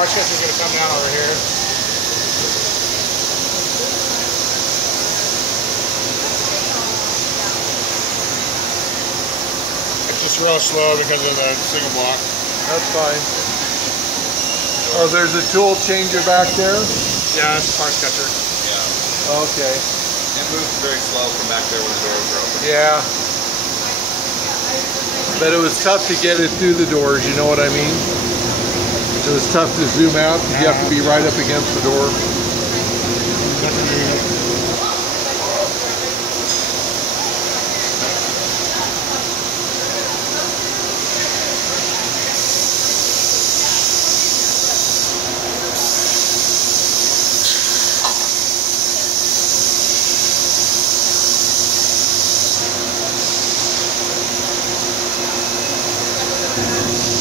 parts catcher's going to come down over here. It's just real slow because of the single block. That's fine. Oh, there's a tool changer back there? Yeah, it's a parts catcher. Yeah. Okay. It moves very slow from back there when the doors are open. Yeah. But it was tough to get it through the doors, you know what I mean? It was tough to zoom out because you have to be right up against the door.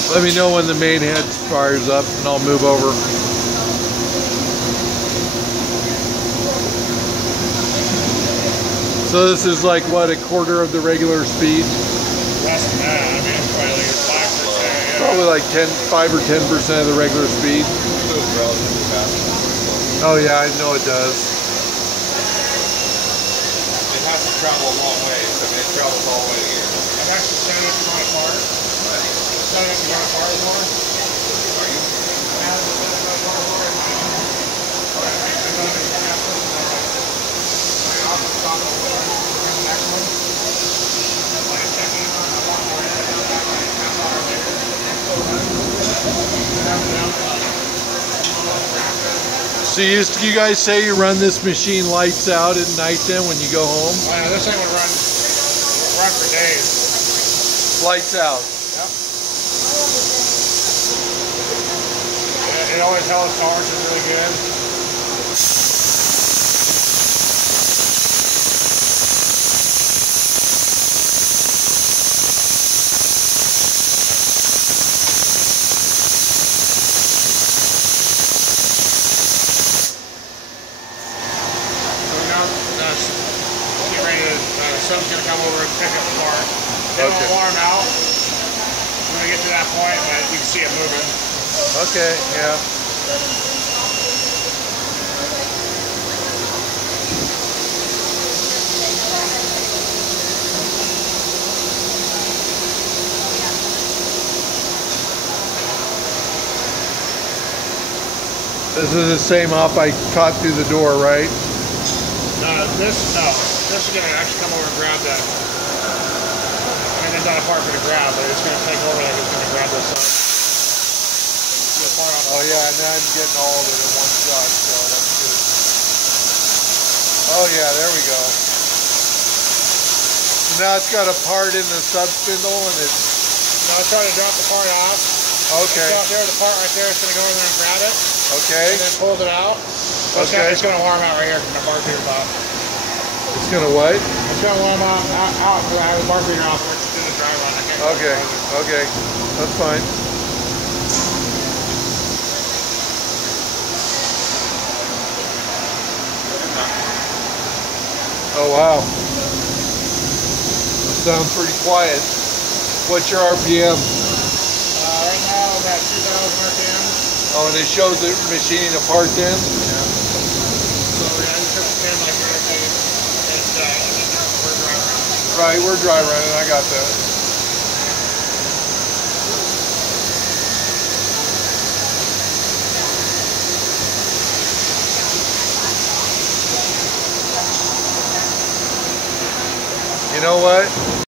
Let me know when the main head fires up and I'll move over. So this is like, what, a quarter of the regular speed? Less than that. I mean, it's probably like 5%. Yeah. Probably like 5 or 10% of the regular speed. It moves relatively fast. Oh yeah, I know it does. It has to travel a long way. I mean, it travels all the way here. I've actually set it on a part. Set it on a part more. Are you? So you guys say you run this machine lights out at night then when you go home? Oh, yeah, this thing would run for days. Lights out. Yep. It always held tolerances really good. Get ready to, someone's going to come over and pick up the part. They won't warm out when we get to that point, but you can see it moving. Okay, yeah. This is the same op I caught through the door, right? This is going to actually come over and grab that. I mean, there's not a part for the grab, but it's going to take over like it's going to grab this up. Oh yeah, and now I'm getting all of it in one shot, so that's good. Oh yeah, there we go. Now it's got a part in the sub spindle and it's... Now I try to drop the part off. Okay. So there's the part right there, it's going to go in there and grab it. Okay. And then pulls it out. So okay. It's going to warm out right here from the bar feeder top. It's going to what? It's going to warm out because I have the bar feeder off. It's in the dry run. I can't okay. Okay. That's fine. Oh wow. Sounds pretty quiet. What's your RPM? Right now I'm at 2,000 RPM. Oh, and it shows it machining apart then? Yeah. So yeah, you took the pin like right there. We're dry running. Right, we're dry running. I got that. You know what?